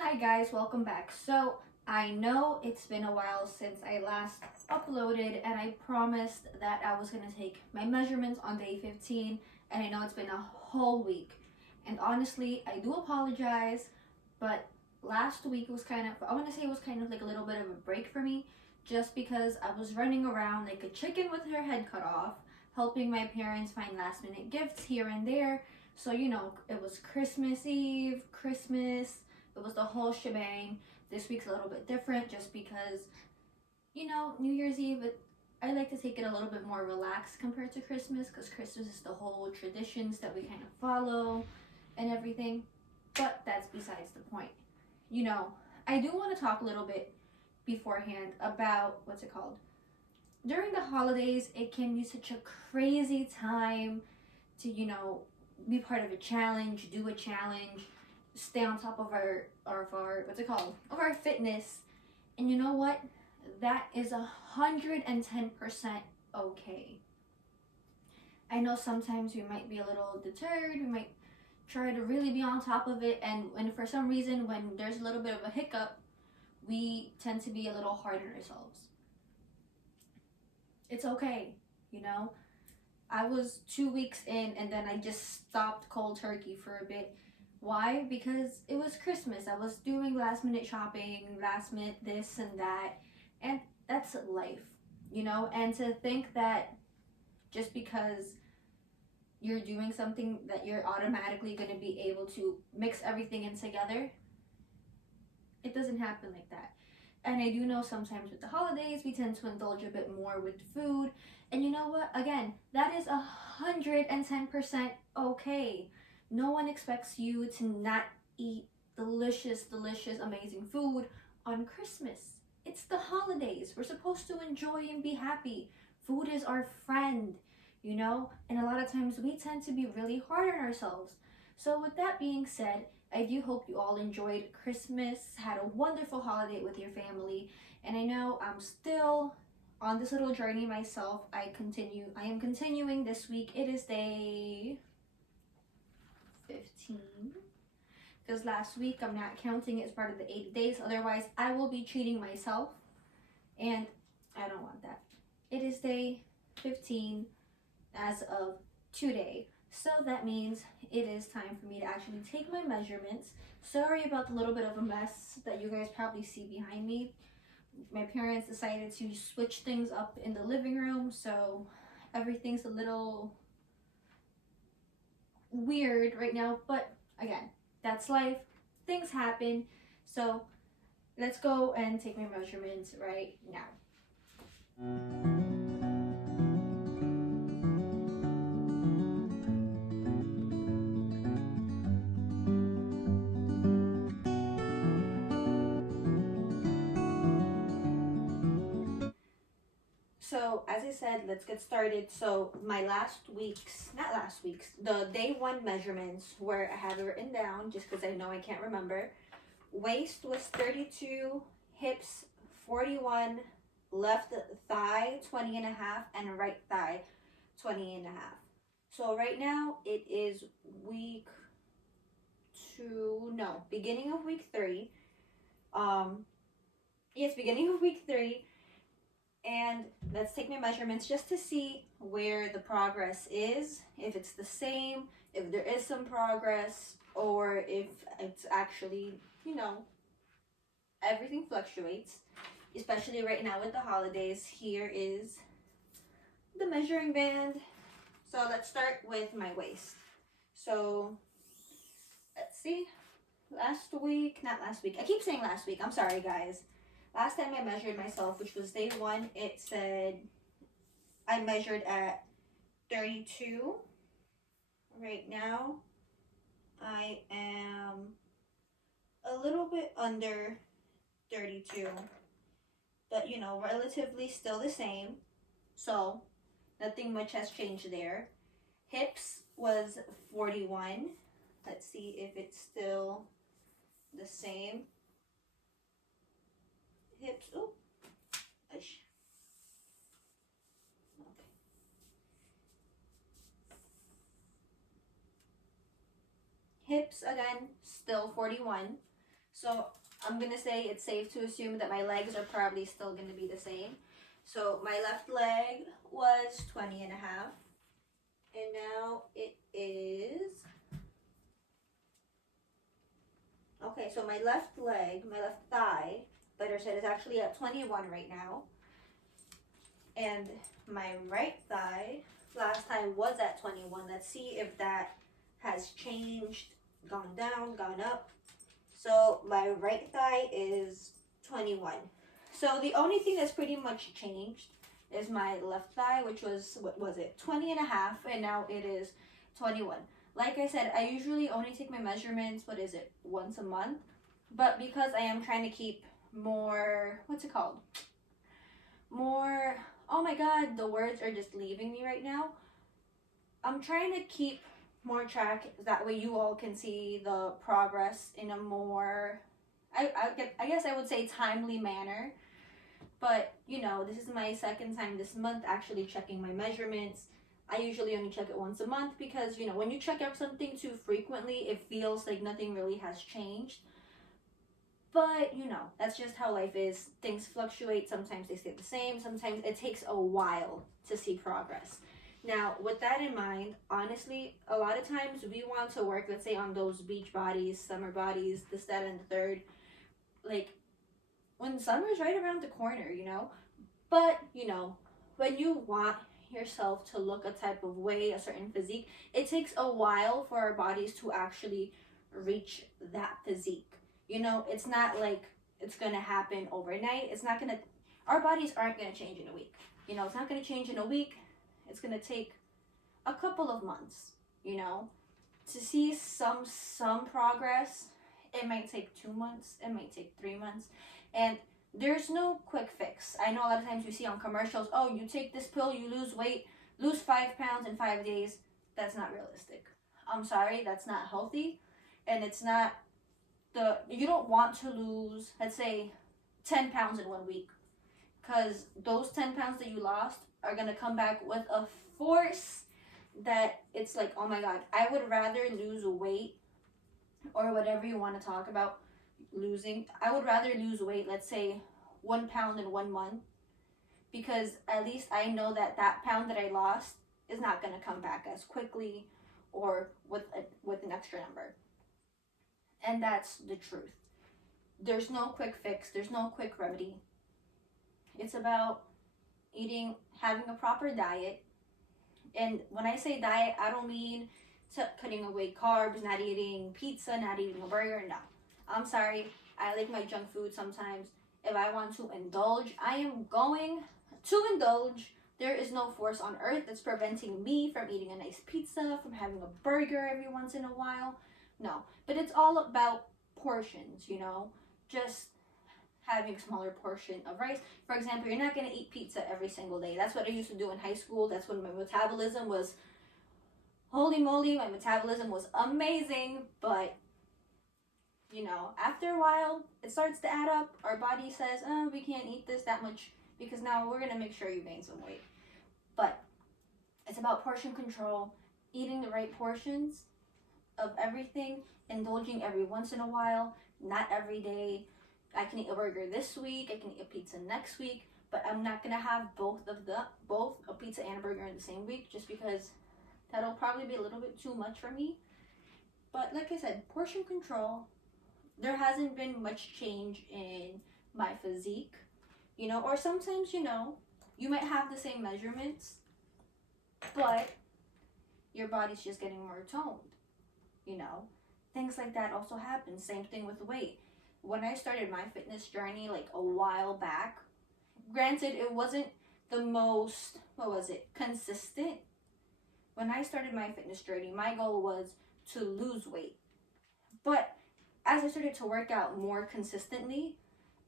Hi guys, welcome back. So, I know it's been a while since I last uploaded, and I promised that I was going to take my measurements on day 15, and I know it's been a whole week. And honestly, I do apologize, but last week was I want to say it was kind of like a little bit of a break for me, just because I was running around like a chicken with her head cut off, helping my parents find last minute gifts here and there. So, it was Christmas Eve, Christmas, it was the whole shebang. This week's a little bit different just because, New Year's Eve, I like to take it a little bit more relaxed compared to Christmas because Christmas is the whole traditions that we kind of follow and everything. But that's besides the point. I do want to talk a little bit beforehand about what's it called? During the holidays, it can be such a crazy time to, be part of a challenge, do a challenge, stay on top of our what's it called of our fitness. And you know what, that is 110% okay. I know sometimes we might be a little deterred, we might try to really be on top of it, and when for some reason when there's a little bit of a hiccup, we tend to be a little hard on ourselves. It's okay, you know. I was 2 weeks in and then I just stopped cold turkey for a bit. Why? Because it was Christmas. I was doing last minute shopping, last minute this and that. And that's life, And to think that just because you're doing something that you're automatically going to be able to mix everything in together, it doesn't happen like that. And I do know sometimes with the holidays, we tend to indulge a bit more with food. And you know what? Again, that is 110% okay. No one expects you to not eat delicious, delicious, amazing food on Christmas. It's the holidays. We're supposed to enjoy and be happy. Food is our friend, And a lot of times we tend to be really hard on ourselves. So, with that being said, I do hope you all enjoyed Christmas, had a wonderful holiday with your family, and I know I'm still on this little journey myself. I am continuing this week. It is day 15. Because last week I'm not counting it as part of the 80 days. Otherwise, I will be cheating myself. And I don't want that. It is day 15 as of today. So that means it is time for me to actually take my measurements. Sorry about the little bit of a mess that you guys probably see behind me. My parents decided to switch things up in the living room, so everything's a little weird right now. But again, that's life. Things happen. So let's go and take my measurements right now. So, as I said, let's get started. So, not last week's, the day one measurements where I have it written down just because I know I can't remember. Waist was 32, hips 41, left thigh 20 and a half, and right thigh 20 and a half. So, right now it is beginning of week 3. Yes, beginning of week 3. And let's take my measurements just to see where the progress is, if it's the same, if there is some progress, or if it's actually, everything fluctuates, especially right now with the holidays. Here is the measuring band. So let's start with my waist. So let's see. I keep saying last week. I'm sorry, guys. Last time I measured myself, which was day 1, it said I measured at 32. Right now, I am a little bit under 32, but relatively still the same. So, nothing much has changed there. Hips was 41. Let's see if it's still the same. Hips, okay. Hips again, still 41. So I'm gonna say it's safe to assume that my legs are probably still gonna be the same. So my left leg was 20 and a half, and now it is, okay, so my left leg, my left thigh, better said, is actually at 21 right now. And my right thigh last time was at 21. Let's see if that has changed, gone down, gone up. So my right thigh is 21. So the only thing that's pretty much changed is my left thigh, which was, what was it, 20 and a half, and now it is 21. Like I said, I usually only take my measurements, what is it, once a month. But because I am trying to keep more, what's it called? More, oh my god, the words are just leaving me right now. I'm trying to keep more track, that way you all can see the progress in a more, I guess I would say timely manner. But you know, this is my second time this month actually checking my measurements. I usually only check it once a month because, you know, when you check out something too frequently, it feels like nothing really has changed. But you know, that's just how life is. Things fluctuate. Sometimes they stay the same. Sometimes it takes a while to see progress. Now, with that in mind, honestly, a lot of times we want to work, let's say, on those beach bodies, summer bodies, this, that, and the third. Like, when summer's right around the corner, you know? But, you know, when you want yourself to look a type of way, a certain physique, it takes a while for our bodies to actually reach that physique. You know, it's not like it's going to happen overnight. It's not going to, our bodies aren't going to change in a week. You know, it's not going to change in a week. It's going to take a couple of months, you know, to see some progress. It might take 2 months. It might take 3 months. And there's no quick fix. I know a lot of times you see on commercials, oh, you take this pill, you lose weight, lose 5 pounds in 5 days. That's not realistic. I'm sorry, that's not healthy. And it's not you don't want to lose, let's say, 10 pounds in 1 week. Because those 10 pounds that you lost are going to come back with a force that it's like, oh my god, I would rather lose weight, or whatever you want to talk about losing. I would rather lose weight, let's say 1 pound in 1 month, because at least I know that that pound that I lost is not going to come back as quickly or with an extra number. And that's the truth. There's no quick fix. There's no quick remedy. It's about eating, having a proper diet. And when I say diet, I don't mean cutting away carbs, not eating pizza, not eating a burger. No. I'm sorry. I like my junk food sometimes. If I want to indulge, I am going to indulge. There is no force on earth that's preventing me from eating a nice pizza, from having a burger every once in a while. No. But it's all about portions, you know? Just having a smaller portion of rice. For example, you're not going to eat pizza every single day. That's what I used to do in high school. That's when my metabolism was, holy moly, my metabolism was amazing. But, you know, after a while, it starts to add up. Our body says, oh, we can't eat this that much because now we're going to make sure you gain some weight. But it's about portion control, eating the right portions of everything, indulging every once in a while, not every day. I can eat a burger this week, I can eat a pizza next week, but I'm not gonna have both a pizza and a burger in the same week, just because that'll probably be a little bit too much for me. But like I said, portion control. There hasn't been much change in my physique, you know, or sometimes, you know, you might have the same measurements, but your body's just getting more toned, you know. Things like that also happen. Same thing with weight. When I started my fitness journey like a while back, granted it wasn't the most, consistent. When I started my fitness journey, my goal was to lose weight. But as I started to work out more consistently,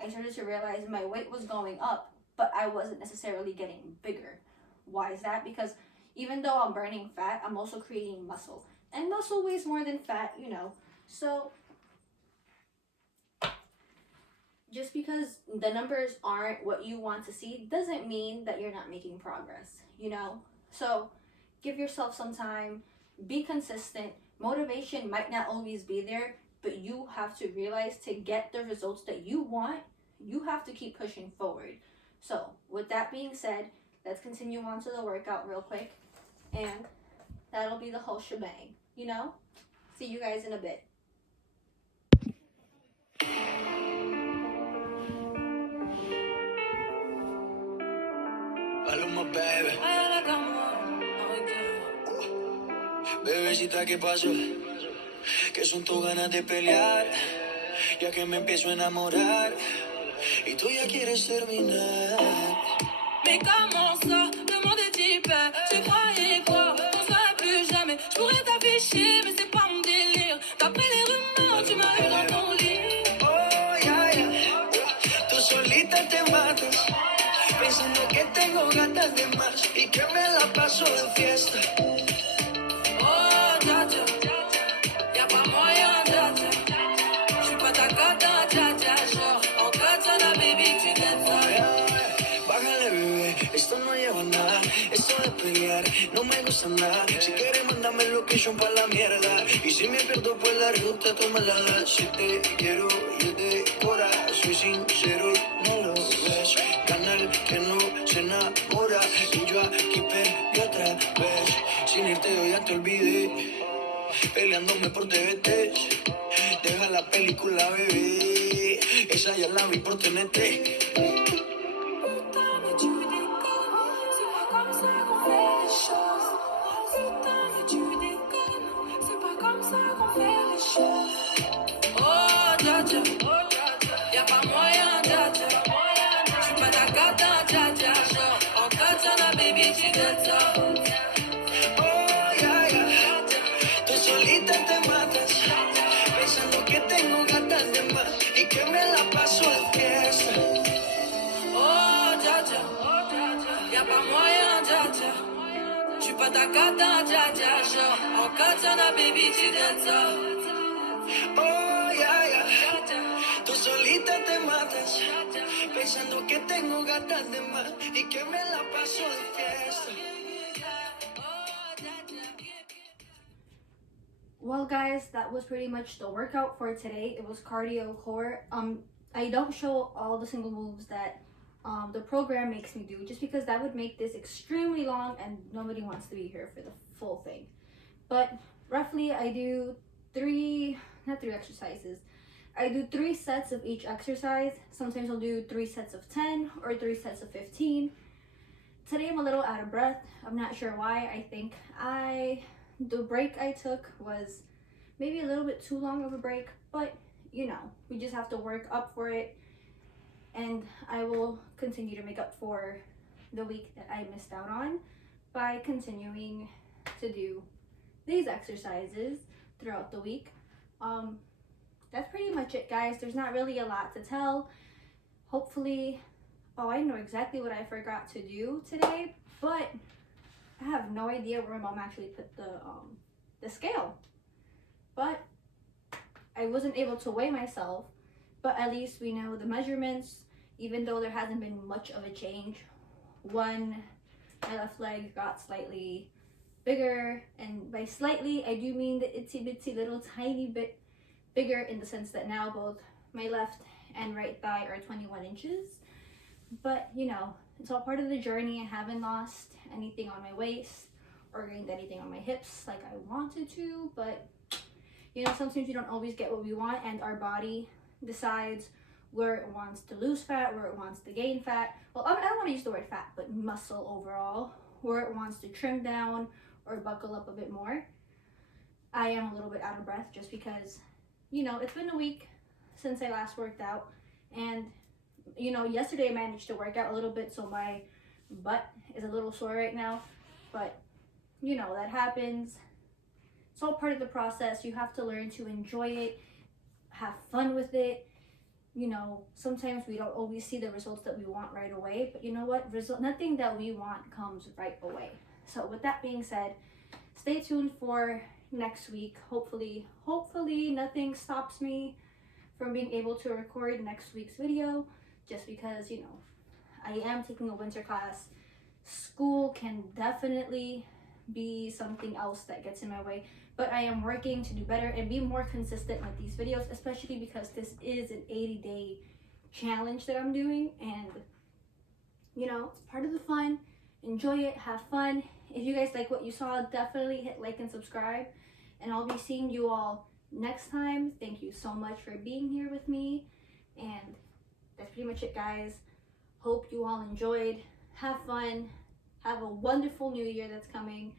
I started to realize my weight was going up, but I wasn't necessarily getting bigger. Why is that? Because even though I'm burning fat, I'm also creating muscle. And muscle weighs more than fat, you know. So just because the numbers aren't what you want to see doesn't mean that you're not making progress, you know? So give yourself some time, be consistent. Motivation might not always be there. but you have to realize to get the results that you want, you have to keep pushing forward. So with that being said, let's continue on to the workout real quick, and that'll be the whole shebang, you know? See you guys in a bit. Paloma, baby. Bebecita, ¿qué pasó? Que son tus ganas de pelear, ya que me empiezo a enamorar y tú ya quieres terminar. Mais comment ça, le monde est hyper. Tu croyais quoi, on serait plus jamais. Je pourrais t'afficher, mais c'est pas mon délire. D'après les rumeurs, tu m'as eu dans ton lit. Oh, ya, ya. Tú solita te matas, pensando que tengo gatas de más y que me la paso de fiesta. Oh, dja dja, y'a pas moyen, dja dja. J'suis pas ta cata, dja dja. Genre, en katana, baby, tu t'aimes ça. Bájale, bebé, esto no lleva nada. Esto de pelear no me gusta nada. Si quieres, mándame location pa' la mierda. Y si me pierdo, pues la ruta tú me la das. Si te quiero y de cora, soy sincero y no lo ves. Canal que no se enamora. Y yo aquí perdí otra vez. Sin irte yo ya te olvidé. Peleándome por TVT. Deja la película, bebé. Esa ya la vi por TNT. Oh, dja dja, y'a pas moyen, dja dja. J'suis pas ta cata, dja dja. Genre, en katana, baby, tu t'aimes ça. Oh, ya, ya. Tú solita te matas, pensando que tengo gatas de más y que me la paso de fiesta. Oh, dja dja, y'a pas moyen, dja dja. J'suis pas ta cata, dja dja. Genre, en katana, baby, tu t'aimes ça. Oh, ya, ya. Tú solita te matas, pensando que tengo gatas de más y que me la paso de fiesta. Well, guys, that was pretty much the workout for today. It was cardio core. I don't show all the single moves that the program makes me do, just because that would make this extremely long and nobody wants to be here for the full thing. But roughly, I do not three exercises. I do 3 sets of each exercise. Sometimes I'll do 3 sets of 10 or 3 sets of 15. Today I'm a little out of breath. I'm not sure why. I think the break I took was maybe a little bit too long of a break, but you know, we just have to work up for it, and I will continue to make up for the week that I missed out on by continuing to do these exercises throughout the week. That's pretty much it, guys. There's not really a lot to tell. Hopefully, I know exactly what I forgot to do today, but I have no idea where my mom actually put the scale. But I wasn't able to weigh myself, but at least we know the measurements, even though there hasn't been much of a change. My left leg got slightly bigger, and by slightly, I do mean the itsy bitsy little tiny bit bigger, in the sense that now both my left and right thigh are 21 inches. But you know, it's all part of the journey. I haven't lost anything on my waist or gained anything on my hips like I wanted to, but you know, sometimes you don't always get what we want, and our body decides where it wants to lose fat, where it wants to gain fat. Well, I don't want to use the word fat, but muscle overall, where it wants to trim down or buckle up a bit more. I am a little bit out of breath just because, you know, it's been a week since I last worked out, and you know, yesterday I managed to work out a little bit, so my butt is a little sore right now, but you know, that happens. It's all part of the process. You have to learn to enjoy it, have fun with it. You know, sometimes we don't always see the results that we want right away, but you know what? Nothing that we want comes right away. So with that being said, stay tuned for next week. Hopefully nothing stops me from being able to record next week's video, just because, you know, I am taking a winter class. School can definitely be something else that gets in my way, but I am working to do better and be more consistent with these videos, especially because this is an 80-day challenge that I'm doing, and you know, it's part of the fun. Enjoy it, have fun. If you guys like what you saw, definitely hit like and subscribe, and I'll be seeing you all next time. Thank you so much for being here with me, and that's pretty much it, guys. Hope you all enjoyed. Have fun. Have a wonderful new year that's coming,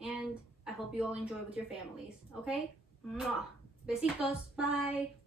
and I hope you all enjoy with your families. Okay? Mwah. Besitos. Bye.